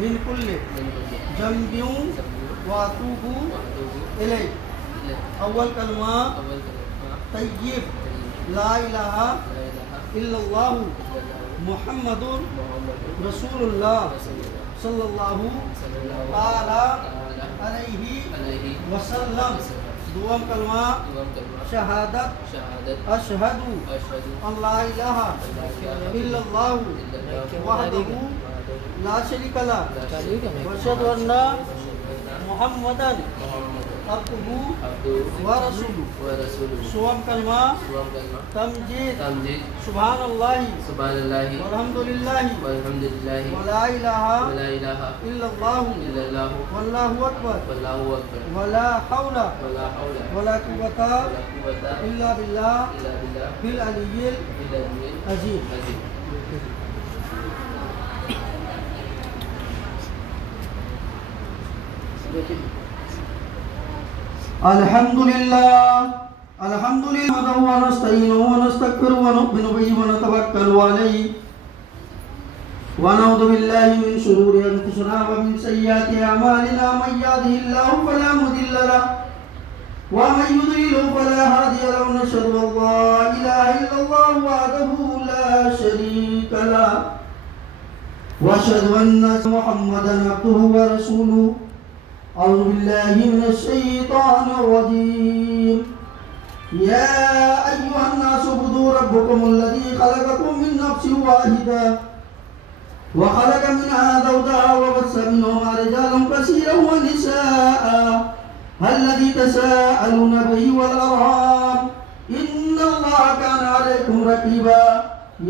من كل ذنب وأتوب إليه. أول كلمة طيب لا إله إلا الله محمد رسول الله صلى الله تعالى عليه وسلم. دوام كلمة شهادة أشهد أن لا إله إلا الله وحده لا شريك له وأشهد أن محمدا عبده ورسوله. سوام كلمة تمجيد سبحان الله والحمد لله ولا إله إلا الله والله أكبر ولا حول ولا قوة إلا بالله العلي العظيم. الحمد لله نحمده ونستعينه ونستغفره ونؤمن به ونتوكل عليه ونعوذ بالله من شرور انفسنا ومن سيئات اعمالنا. من يهده الله فلا مضل له ومن يضلل فلا هادي له. ونشهد ان لا اله الا الله وحده لا شريك له واشهد ان محمدا عبده ورسوله. أعوذ بالله من الشيطان الرجيم. يا أيها الناس اعبدوا ربكم الذي خلقكم من نفس واحدة وخلق منها زوجها وبث منهما رجالا كثيرا ونساء الذي تساءلون به والأرحام إن الله كان عليكم رقيبا.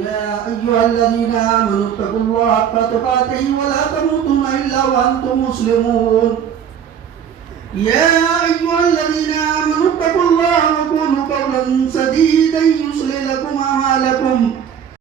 يا أيها الذين آمنوا اتقوا الله حق تقاته ولا تموتن إلا وأنتم مسلمون. يا أيها الذين آمنوا اتقوا الله وقولوا قولا سديدا